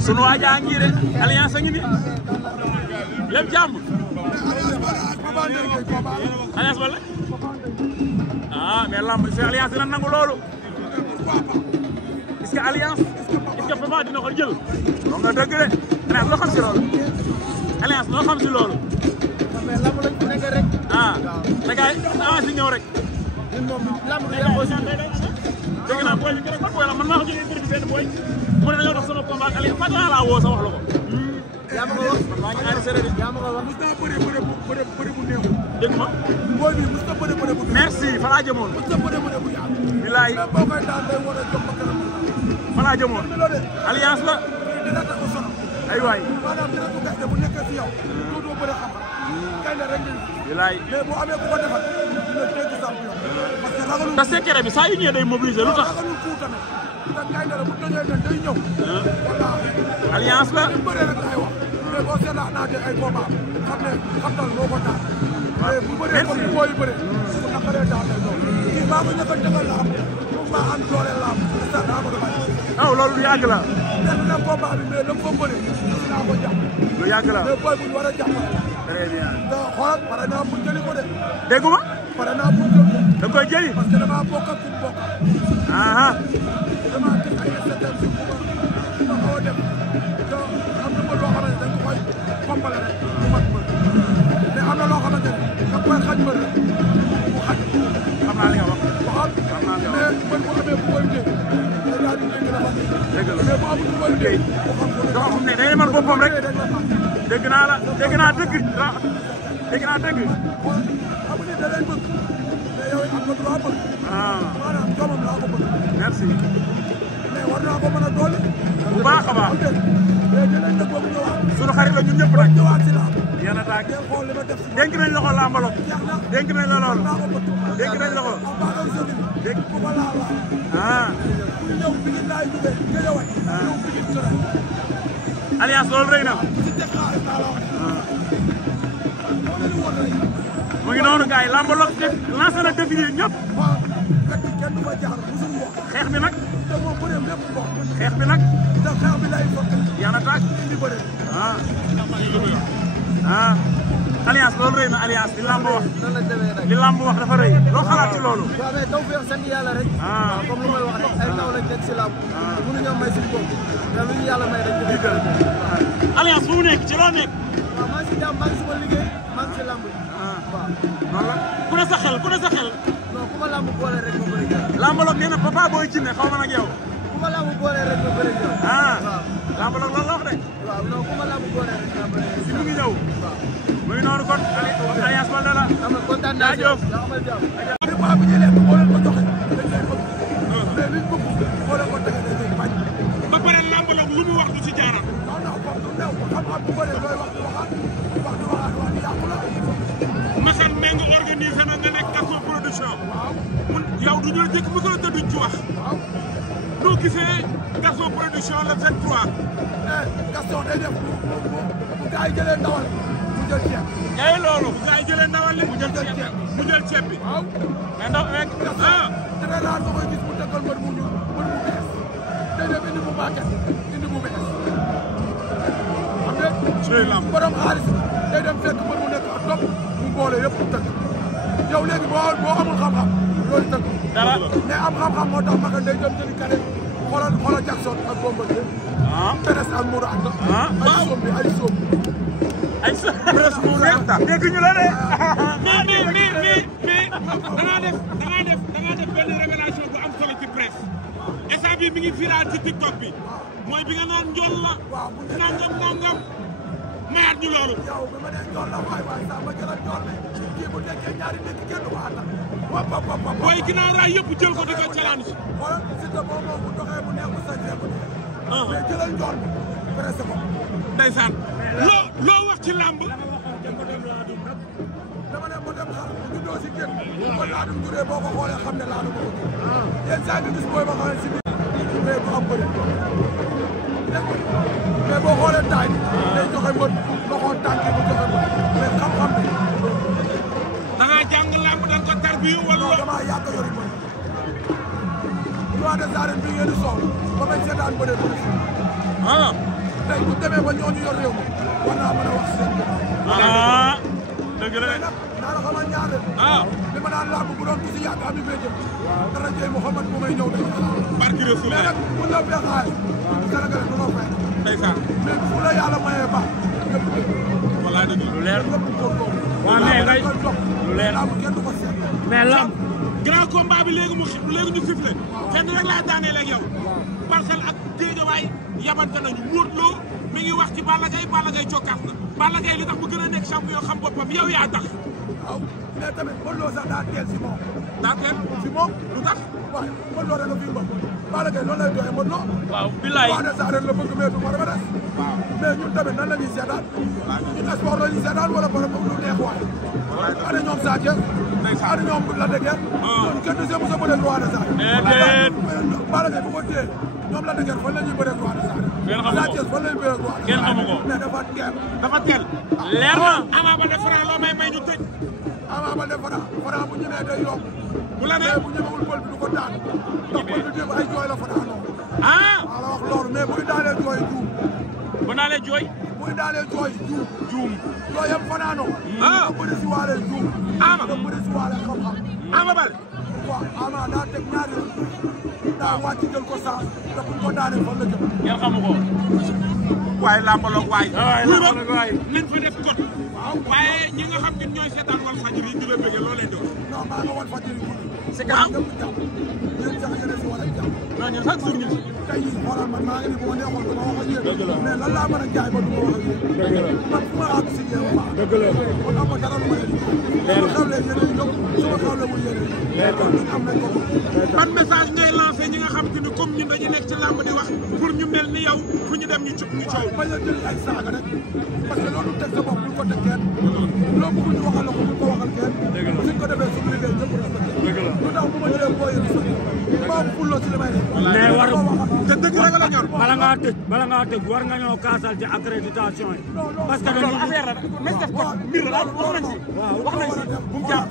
sunu waa jaa ngi de alliance a ngi ni lépp jàmm alliance ba la ah mais lamb c'est alliance dina nangu loolu est-ce que alliance est-ce que Papa dina ko jël moom nga dëgg de alliance loo xam si loolu alliance loo xam si loolu mais lamb lañ ko nekk rek ah da ngay avancé ñëw rek lamb bi yaa ko si dégg naa booy bi keroog man booy la man maa ko jëlee interview benn booy mu ne dañoo dox sama combat ak Aliou Fatou laa woo sa wax la ko. yaa ma ko wax man maa ngi aari séeréer yaa ma ko wax. mos naa bëre bu neexul. dégg ma. booy bi mos na bëre bu neexul. merci fa laa jëmoon. mos na bëre bu yaatu. bilaay même boo koy daan day war a jox ba kanam. fa laa jëmoon. alliance la. dina tax a sonal. ay waay. maanaam dina ko gaynde bu nekkee fi yow. dootoo bëre xam-xam. gaynde rek ngeen. bilaay. mais bu amee ku ko defal dina dégg champion. parce que ragalul. te secret bi saa yu ñëwee day mobiliser lu tax. ragalul coup tamit. te gaynde la bu tëjee ne day ñëw. wallaahi. alliance la. li mu bëree rek laay wax. mais boo seetlaatee ay combat xam ne xamtal moo ko daan. mais bu bëree comme booy yu bëree. bu naqaree daan lay doon. kii maa ngi ñëkk a jëgal la am. moom maa am doole la am. te daa ko doon aw loolu lu yàgg la. def na combat bi mais dama ko bëree. dinaa ko jàpp. lu yàgg la. mais booy bu ñu war a jàpp. très bien. te xoolal pare naa pour jëli ko de. déggu ma. pare naa pour jëli ko. da nga koy jëli. parce que damaa bokk ak ku bokk. damaa teg ay SDM si ma xaw a dem. te am na loo xamante ne dañ ko koy xombale rek mu mat mën. mais am na loo xamante ne da koy xaj mën rek mu xaj. xam naa li nga wax. waxal xam naa li nga mais wax. man bu amee bu koy dégg. day daal di dégg la ma. dégg la mais bu amul bu koy dégg. doo xam ne day demal boppam rek. dégg naa la dégg naa dëgg dégg naa dëgg. xam nga ni da lay bëgg. mais yow am nga droit bëgg. maanaam doomam laa ko bëgg. merci. mais war naa ko mën a doole. bu baax a baax. mais dinañ dëgg boobu ñëwaat. sunu xarit la ñun ñëpp rek. ñëwaat si laa. yéen a taag. ngeen xool li ma def si. dénk nañ la ko làmbalo. dénk nañ la loolu. naa ko bëgg. dénk nañ la ko. en bas de jeudi. dégg ku ma laal ah. ñu ñëw bi ngeen laay jógee Guédiawaye. ñëw bi ngeen tëral. alliance loolu rëy na. ci teg xaalis laa la wax. moo leen woon rek. mu ngi noonu gars yi làmbalo lancé na défi ñëpp. waaw fekk kenn du ma jaar musul wax. xeex bi nag. te moom bëreem lépp bokk. xeex bi nag. te xeex bi lay fokk. yéen a taag. indi bëre. ah. alliance loolu rëy na alliance li lamb wax. noonu la demee nag. li lamb wax dafa rëy. loo xalaat ci loolu. waaw mais taw feex sant yàlla rek. waaw comme lu may wax rek ay taw lañ nekk si lamb. mënuñoo may suñu bopp. mais lu ñu yàlla may rek ñu gën. alliance fu mu nekk ci loo nekk. waaw maa ngi si jàmm maa ngi suma liggéey maa ngi si lamb yi. waaw. noonu la ku ne sa xel ku ne sa xel. non ku ma lamb boole rek ma bëri jël. lambaloog nee na Papa Boy Djiné xaw ma nag yow. ku ma lamb boole rek ma bëri jël. ah waaw. lambaloog loolu la wax de. waaw non ku ma lamb boole rek ma bëri jël. si mu ngi ñëw. waaw. muy noonu kon alliance wala la. xam nga kontaan naa si yow. jaajëf. yaa amal jàmm. mais bu am ñu lekk boo leen ko joxe dañ lay bëgg. mais liñ bëgg boo leen ko tegee dañ lay bañ. ba pare lambaloog lu mu wax du ci jaaral. non non wax du néew xam-xam bu bëree looy wax di waxaat wax di waxaat wax di yàqu la. Massane Mbengue organisé na nga nekk Gaston production. waaw mun yow du ñu jëkk micro te duñ ci wax. waaw. noo gisee Gaston production le 23. Gaston day def bu gars yi jëlee ndawal mu jël ceeb. ngay loolu. bu gars yi jëlee ndawal li mu jël ceeb mu jël ceeb bi. waaw. mais ndaw rek ah. dana laal nga koy gis mu tëggal mbër mu ñuul mbër mu bees. day def indi bu màgget indi bu bees. xam nga. suy lamb. borom xaalis day dem fekk mbër mu nekk ak topp mu boole yëpp tëgg. yow léegi boo amul xam-xam loolu tëgg. dara mais am xam-xam moo tax Maguette day dem jëli kale xoolal Jackson ak Bombardier. Peres ak Mourou Anta. ay soom bi ay soom. ay sa presse mu dégg ñu la de. mais da ngaa def benn révélation bu am solo ci presse. instant bii mi ngi viral ci TikTok bi. mooy bi nga naan njool la. nangam mayaat ñu loolu. yow bi ma nee njool la waay sax ma jëlal njool ne kii bu nekkee ñaari nekk kenn du ko àttal. booy ginnaaw raay yëpp jël ko di ko challenge. xoolal si te moom bu doxee mu neex mu sañ bu neex. mais jëlal njool bi presse ko. ndeysaan loo wax ci làmb. dama ne mu dem xar mu juddoo si kenn. kon laadum juree boo ko xoolee xam ne laadum ko. yenn saa yi gis booy ba xoolee si biir. mais bu am bëri. mais boo xoolee taay bi. day joxe mbër nga xool tànk yi mu joxe mbër. mais xam-xam bi. da ngaa jàng làmb da nga ko tarbiyu wala. non damaa yàgg a yor mbër. roi des arènes bi ngeen di soxla ba may seetaan bëree bëri. tey bu demee ba ñooñu yor réew mi war naa mën a wax seen dëgg la nag naa la xamal ñaar de li ma naan làmb bu doon ku si yàgg ami béjjë dara jëy Mouhamad bu may ñëw day barki Rasul mais nag bu ñëw bee xaalis Sénégal du la fay ndeysaan mais bu la yàlla mayee baax ñëpp dégg wallaay dëgg lu leer ñëpp góorgóorlu waaw mais ngay lu leer làmb kenn du ko seet mais lamb grand combat bi léegi ñu sifflé kenn rek laa daaneel ak yow Parcelles ak Guédiawaye yabante nañu Modou Lo mi ngi wax ci Balla Gaye cokkaas na Balla Gaye li tax mu gën a nekk champion xam boppam yow yaa tax waaw mais tamit Modou Lo sax daa teel si moom daa teel si moom lu tax waaye Modou Lo rek nga fi mbër Balla Gaye loolu lay doyee Modou Lo waaw bilaay waa des arènes la bëgg mais du war a des mais ñun tamit nan la ñuy seetaan ñun sport la ñuy seetaan wala bara moom lu neex waaye ana ñoom Sa Thiès ana ñoom la dëgër ñun kenn du see mos a bëre roi des arènes Balla Gaye bu ko téye ñoom la dëgër fan la ñuy bëre roi des arènes Sa Thiès fan la ñuy bëre roi kenn xamu ko mais dafa teel dafa teel leer na Ama Baldé Franc loo may ñu tëj Ama Baldé Franc bu ñemee day yomb bu la ne bu ñemewul pël bi du ko daan ndax pël bi démb ay jooy la fa daanoo maa la wax loolu mais buy daanee jooy juum bu naa leen jooy buy daanee jooy juum jooyam fanaanoo nga bëri si waale juum Ama nga bëri si waale xam-xam Ama Baldé waaw Ama daa teg ñaari yoon daa wàcc jël ko saa te buñ ko daanee fan la jëm kenn xamu ko waaye làmbaloog waay waay nañ fa def code waaye ñi nga xam ne ñooy seetaan wal fajiri yi di la bëgg loo leen di wax non maa nga wal fajiri guddi c'est grave ñëpp jàpp yéen sax yéen a si war a jàpp non ñun chaque jour ñu si tey jii xoolal man maa ngi ni bu ma neexoon du ma wax ak yéen mais lan laa mën a jaay ba du ma wax ak yéen man fu ma àgg si yéen baax dëgg la kon am ma dara lu ma leen su ma xewlee yéen a ñëw su ma xewlee mu yéen a ñëw ñun am nañ ko ban message ngay lancé ñi nga xam te ni comme ñun dañu nekk ci làmb di wax pour ñu mel ni yow fu ñu dem ñu coow bañ a jël ay saaga rek parce que loolu teg sa bopp bul ko teg kenn loo bëgg ñu waxal la ko bul ko waxal kenn suñ ko defee suñu liggéey ñëpp respecté lu tax bu ma jëlee booy yi maa fulloo si li may def mais war te dëgg rek la ñor bala ngaa tëj war nga ñoo kaasal ci accréditation yi parce que dañu affaire la mes def ko mbir la wax nañ si wax nañ si bu mu jaar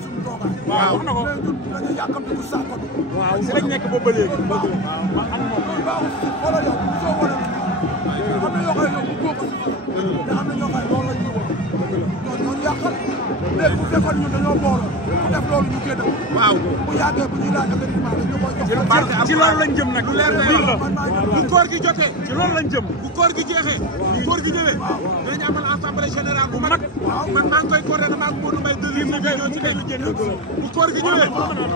waaw wax na ko mais ñun dañuy yàkkamti ku saakatu waaw si lañ nekk boobu ba léegi waaw man am moom loolu baaxul xoolal yow soo wane am na yoo xam ne yow bu góob mais am na ñoo xam ne loolu la ñuy wax ñooñu yàqal léegi bu fekkoon ñun dañoo booloo ku def loolu ñu génn waaw bu yàggee bu ñuy laaj accréditation dañu koy jox ci loolu lañ jëm nag lu leer la man maa ngi bu koor gi jotee ci loolu lañ jëm bu koor gi jeexee bu koor gi ñëwee dinañ amal assemblée générale bu mag man maa ngi koy coordonné maa ngi Modou Mbaye dëli mu ñëw ci nekk bu koor gi ñëwee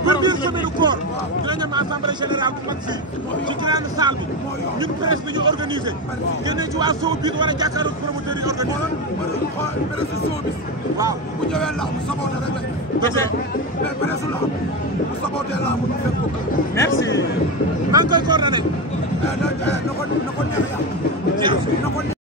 première semaine koor dinañ am assemblée générale bu mag fii ci grande salle bi ñun presse bi ñu organisé génnee ci waa sow biir war a jàkkaarloo promoteurs yi organisé presse soo bis waaw bu ñëwee laa mu saboté rek kese mais presse laa bu saboté laa mu ñu fekk ko merci maa ngi koy coordonné na ko neex yàlla